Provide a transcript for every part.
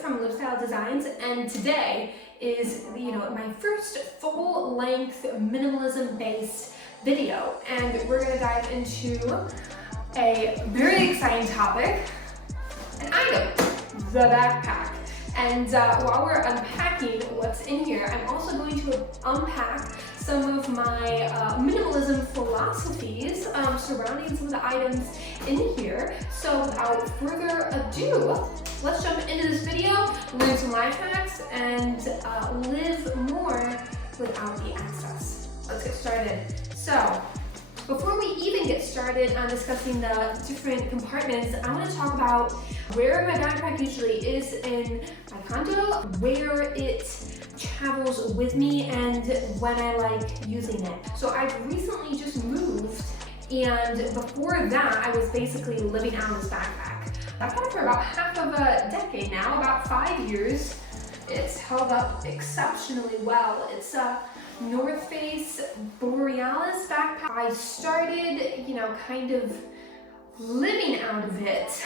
From Lifestyle Designs, and today is my first full-length minimalism based video, and we're going to dive into a very exciting topic, an item, the backpack. And while we're unpacking what's in here, I'm also going to unpack some of my minimalism philosophies surrounding some of the items in here. So without further ado, let's jump into this video, learn some life hacks, and live more without the excess. Let's get started. So before we even get started on discussing the different compartments, I want to talk about where my backpack usually is in my condo, where it travels with me, and when I like using it. So I've recently just moved, and before that I was basically living out of this backpack. I've had it for about half of a decade now, about 5 years. It's held up exceptionally well. It's a North Face Borealis backpack. I started, kind of living out of it,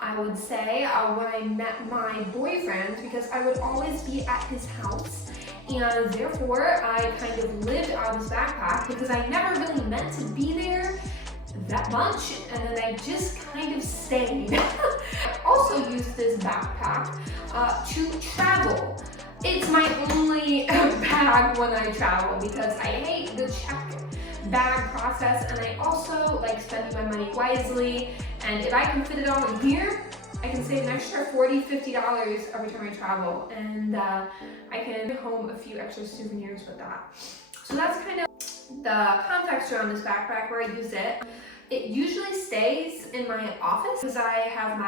I would say, when I met my boyfriend, because I would always be at his house, and therefore I kind of lived out of this backpack because I never really meant to be there that much, and then I just kind of stayed. I also use this backpack to travel. It's my only bag when I travel because I hate the check bag process, and I also like spending my money wisely, and if I can fit it all in here, I can save an extra $40–50 every time I travel, and I can bring home a few extra souvenirs with that. So that's kind of the context around this backpack, where I use it. It usually stays in my office because I have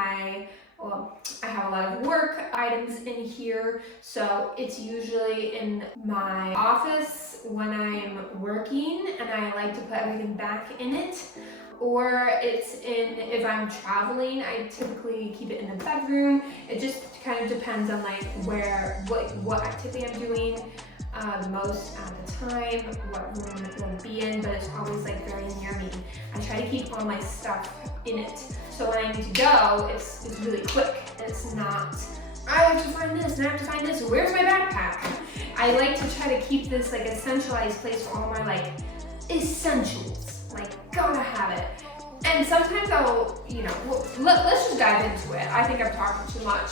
a lot of work items in here, so it's usually in my office when I'm working, and I like to put everything back in it. Or if I'm traveling, I typically keep it in the bedroom. It just kind of depends on what activity I'm doing the most at the time, what room it will be in, but it's always very near me. I try to keep all my stuff in it, so when I need to go, it's really quick. It's not, I have to find this and I have to find this, where's my backpack? I like to try to keep this a centralized place for all my essentials, gotta have it. And sometimes I'll, let's just dive into it. I think I'm talking too much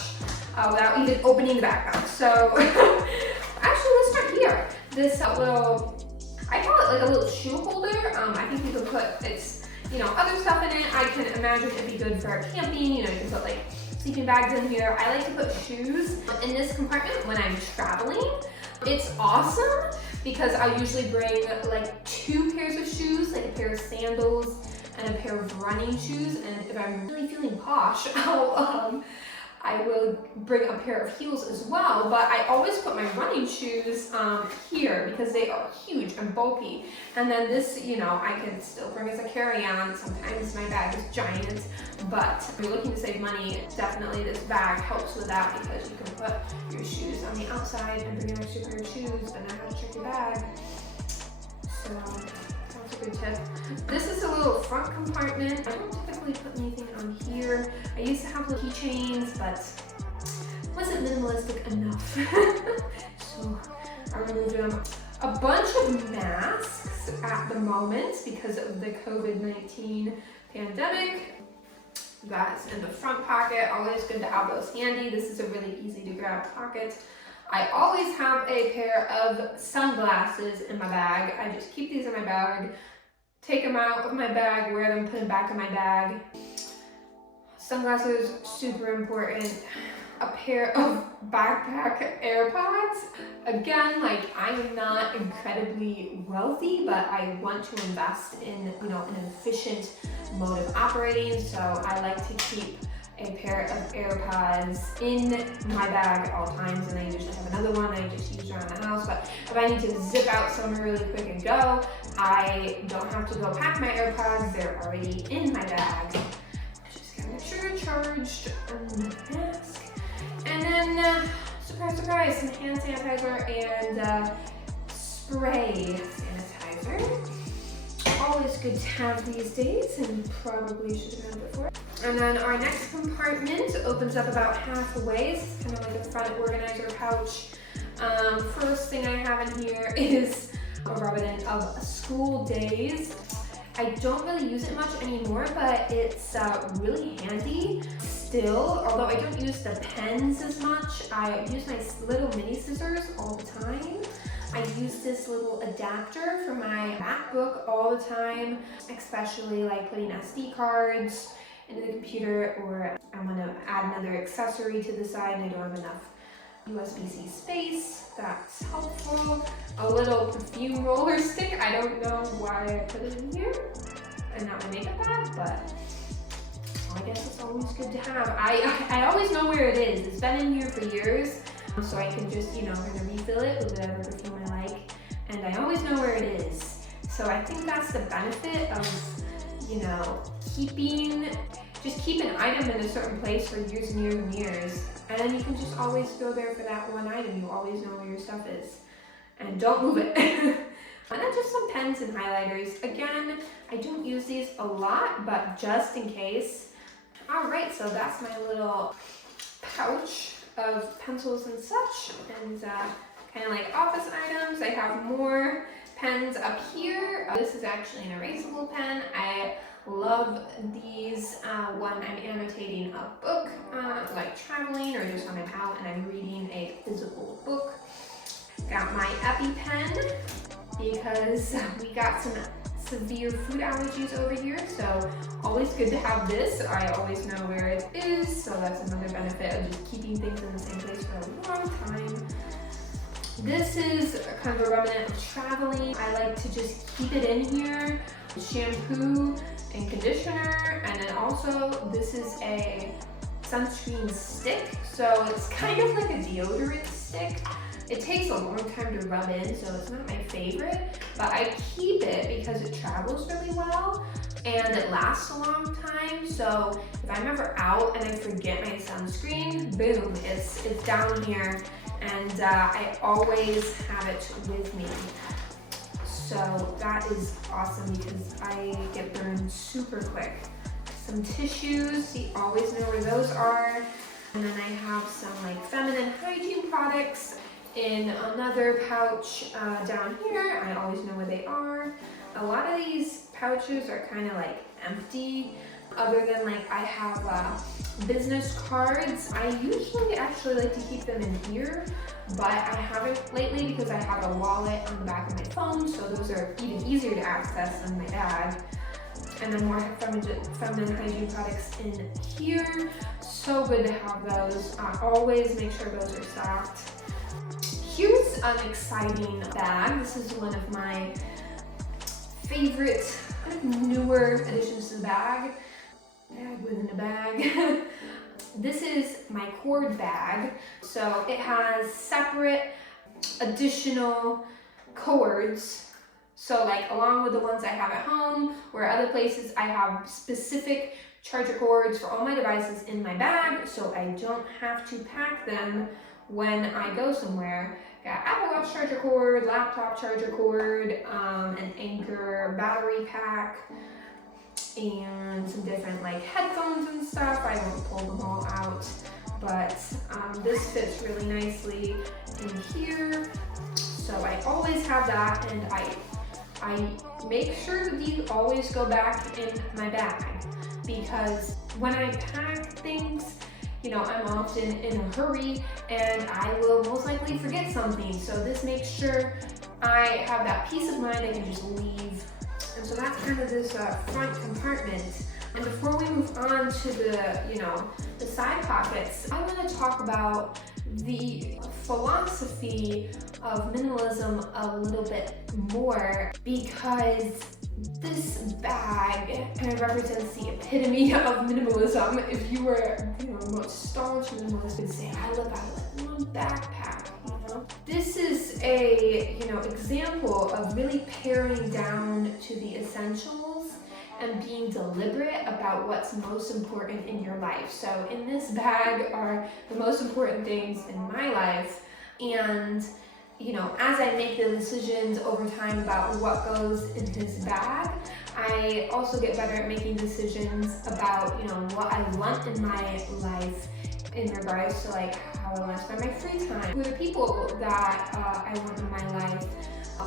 without even opening the backpack. So actually, let's start here. This little, I call it a little shoe holder. I think you could put other stuff in it. I can imagine it'd be good for camping. You can put sleeping bags in here. I like to put shoes in this compartment when I'm traveling. It's awesome because I usually bring 2 pairs of shoes, a pair of sandals and a pair of running shoes. And if I'm really feeling posh, I will bring a pair of heels as well, but I always put my running shoes here because they are huge and bulky. And then this, I can still bring as a carry-on. Sometimes my bag is giant, but if you're looking to save money, definitely this bag helps with that because you can put your shoes on the outside and bring an extra pair of shoes, but not have to check your bag. So that's a good tip. This is a little front compartment. I don't typically put anything on here. I used to have little keychains, but wasn't minimalistic enough. So I removed them. A bunch of masks at the moment because of the COVID-19 pandemic. That's in the front pocket. Always good to have those handy. This is a really easy to grab pocket. I always have a pair of sunglasses in my bag. I just keep these in my bag, take them out of my bag, wear them, put them back in my bag. Sunglasses, super important. A pair of backpack AirPods. Again, I'm not incredibly wealthy, but I want to invest in, an efficient mode of operating. So I like to keep a pair of AirPods in my bag at all times, and I usually have another one I just use around the house. But if I need to zip out somewhere really quick and go, I don't have to go pack my AirPods, they're already in my bag. Just gotta make sure you're charged on the mask. And then, surprise, surprise, some hand sanitizer and spray sanitizer. always good to have these days, and probably should have had it before. And then our next compartment opens up about halfway. It's kind of like a front organizer pouch. First thing I have in here is a rub it in of school days. I don't really use it much anymore, but it's really handy still. Although I don't use the pens as much, I use my little mini scissors all the time. I use this little adapter for my MacBook all the time, especially like putting SD cards into the computer, or I want to add another accessory to the side and I don't have enough USB-C space. That's helpful. A little perfume roller stick. I don't know why I put it in here and not my makeup bag, but I guess it's always good to have. I always know where it is. It's been in here for years, so I can just, kind of refill it with whatever perfume I like, and I always know where it is. So I think that's the benefit of, keep an item in a certain place for years and years and years, and then you can just always go there for that one item. You always know where your stuff is, and don't move it. And then just some pens and highlighters. Again, I don't use these a lot, but just in case. All right, so that's my little pouch of pencils and such, and kind of like office items. I have more pens up here. This is actually an erasable pen. I love these when I'm annotating a book, like traveling, or just when I'm out and I'm reading a physical book. Got my EpiPen because we got some severe food allergies over here, so always good to have this. I always know where it is, so that's another benefit of just keeping things in the same place for a long time. This is kind of a remnant of traveling. I like to just keep it in here. Shampoo and conditioner, and then also this is a sunscreen stick, so it's kind of like a deodorant stick. It takes a long time to rub in, so it's not my favorite, but I keep it because it travels really well and it lasts a long time. So if I'm ever out and I forget my sunscreen, boom, it's down here, and I always have it with me. So that is awesome because I get burned super quick. Some tissues, you always know where those are. And then I have some like feminine hygiene products in another pouch down here. I always know where they are. A lot of these pouches are kind of like empty, other than like I have business cards. I usually actually like to keep them in here, but I haven't lately because I have a wallet on the back of my phone, so those are even easier to access than my bag. And then more feminine hygiene products in here. So good to have those. Always make sure those are stocked. Here's an exciting bag. This is one of my favorite kind of newer additions to the bag. Bag within a bag. This is my cord bag. So it has separate additional cords. So like along with the ones I have at home, or other places, I have specific charger cords for all my devices in my bag, so I don't have to pack them when I go somewhere. Got Apple Watch charger cord, laptop charger cord, an Anchor battery pack, and some different like headphones and stuff. I won't pull them all out, but this fits really nicely in here. So I always have that, and I make sure that these always go back in my bag, because when I pack things, I'm often in a hurry and I will most likely forget something. So this makes sure I have that peace of mind I can just leave. And so that's kind of this front compartment. And before we move on to the side pockets, I want to talk about the philosophy of minimalism a little bit more, because this bag kind of represents the epitome of minimalism. If you were the most staunch minimalist, would say, I live out of one backpack. This is a example of really paring down to the essentials and being deliberate about what's most important in your life. So in this bag are the most important things in my life, and as I make the decisions over time about what goes in his bag, I also get better at making decisions about, what I want in my life in regards to like how I want to spend my free time. Who are the people that I want in my life?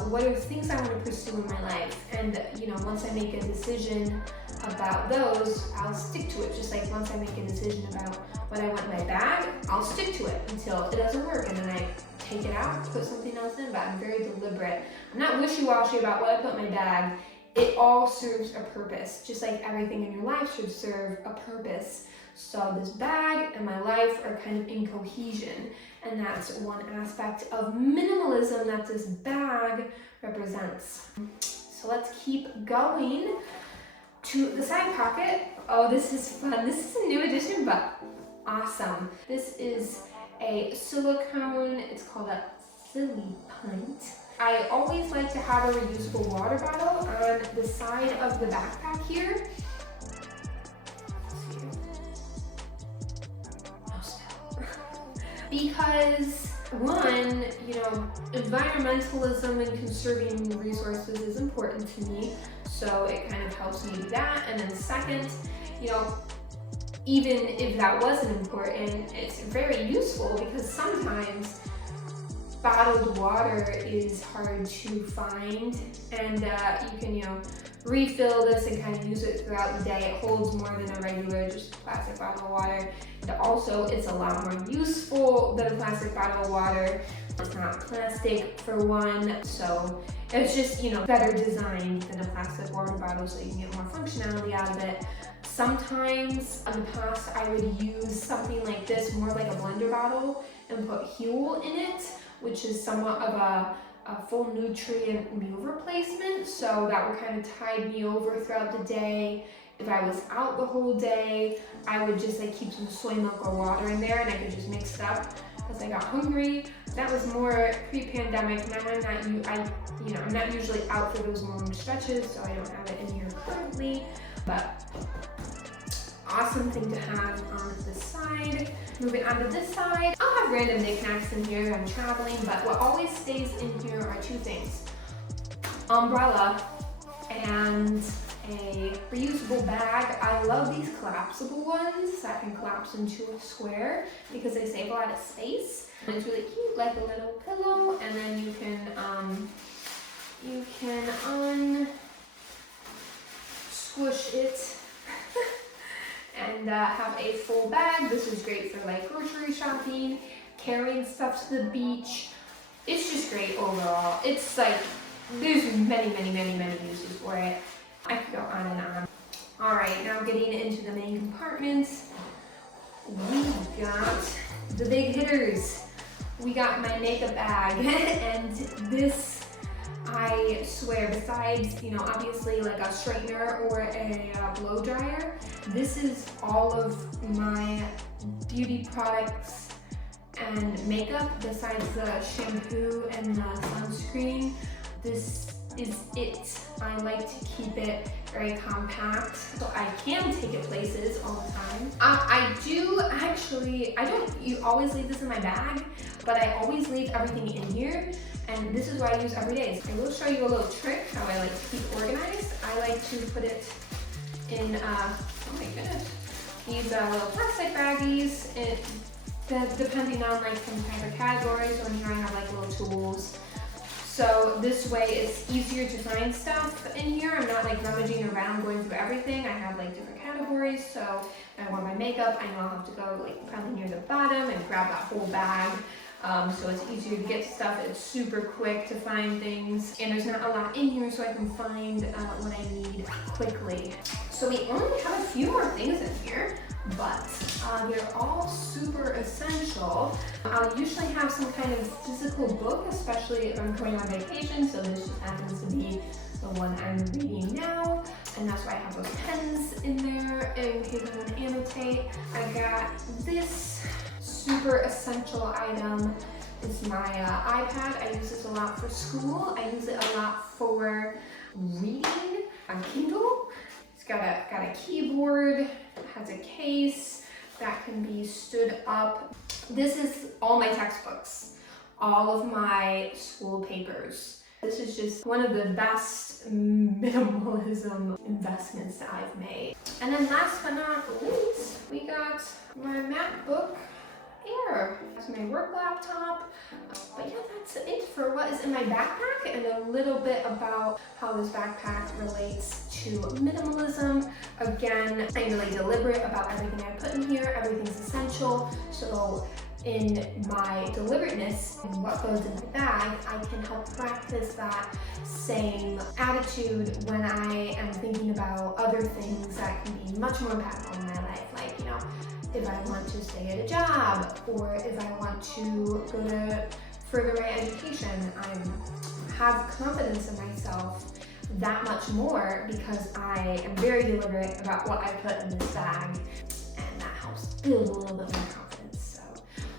What are the things I want to pursue in my life? And, once I make a decision about those, I'll stick to it. Just like once I make a decision about what I want in my bag, I'll stick to it until it doesn't work. And then I take it out, put something else in, but I'm very deliberate. I'm not wishy-washy about what I put in my bag. It all serves a purpose, just like everything in your life should serve a purpose. So this bag and my life are kind of in cohesion, and that's one aspect of minimalism that this bag represents. So let's keep going to the side pocket. Oh, this is fun. This is a new addition, but awesome. This is a silicone, it's called a silly pint. I always like to have a reusable water bottle on the side of the backpack here. No smell. Because one, environmentalism and conserving resources is important to me, so it kind of helps me do that. And then second, even if that wasn't important, it's very useful because sometimes bottled water is hard to find, and you can refill this and kind of use it throughout the day. It holds more than a regular just plastic bottle of water, and also it's a lot more useful than a plastic bottle of water. It's not plastic for one, so it's just better designed than a plastic water bottle, so you can get more functionality out of it. Sometimes in the past I would use something like this, more like a blender bottle, and put Huel in it, which is somewhat of a full nutrient meal replacement. So that would kind of tide me over throughout the day. If I was out the whole day, I would just like keep some soy milk or water in there, and I could just mix it up as I got hungry. That was more pre-pandemic. Now I'm not usually out for those long stretches, so I don't have it in here currently. But awesome thing to have on this side. Moving on to this side, I'll have random knickknacks in here if I'm traveling, but what always stays in here are two things: umbrella and a reusable bag. I love these collapsible ones that can collapse into a square because they save a lot of space. And it's really cute, like a little pillow, and then you can squish it and have a full bag. This is great for like grocery shopping, carrying stuff to the beach. It's just great overall. It's like, there's many uses for it. I could go on and on. All right, now getting into the main compartments, we got the big hitters. We got my makeup bag, and this, I swear, besides, obviously like a straightener or a blow dryer, this is all of my beauty products and makeup besides the shampoo and the sunscreen. This is it. I like to keep it very compact so I can take it places all the time. I don't always leave this in my bag, but I always leave everything in here, and this is what I use every day. I will show you a little trick how I like to keep organized. I like to put it in, oh my goodness, these little plastic baggies, depending on like some type of categories. So in here I have like little tools. So this way it's easier to find stuff in here. I'm not like rummaging around going through everything. I have like different categories. So if I want my makeup, I know I'll have to go like probably near the bottom and grab that whole bag. So it's easier to get stuff. It's super quick to find things, and there's not a lot in here, so I can find what I need quickly. So we only have a few more things in here, but they're all super essential. I'll usually have some kind of physical book, especially if I'm going on vacation, so this just happens to be the one I'm reading now, and that's why I have those pens in there in case I want to annotate. I got this super essential item. It's my iPad. I use this a lot for school. I use it a lot for reading on Kindle. It's got a keyboard, has a case that can be stood up. This is all my textbooks. all of my school papers. This is just one of the best minimalism investments that I've made. And then last but not least, we got my MacBook Air. That's my work laptop. But yeah, that's it for what is in my backpack and a little bit about how this backpack relates to minimalism. Again, I'm really deliberate about everything I put in here. Everything's essential. So in my deliberateness and what goes in my bag, I can help practice that same attitude when I am thinking about other things that can be much more impactful in my life. Like, you know, if I want to stay at a job, or if I want to go to further my education, I have confidence in myself that much more because I am very deliberate about what I put in this bag, and that helps build a little bit more confidence. So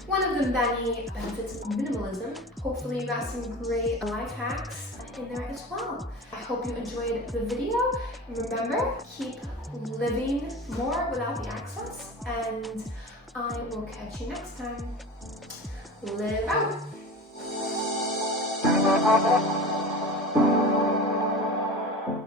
one of the many benefits of minimalism. Hopefully you got some great life hacks in there as well. I hope you enjoyed the video. Remember, keep living more without the excess, and I will catch you next time. Live out.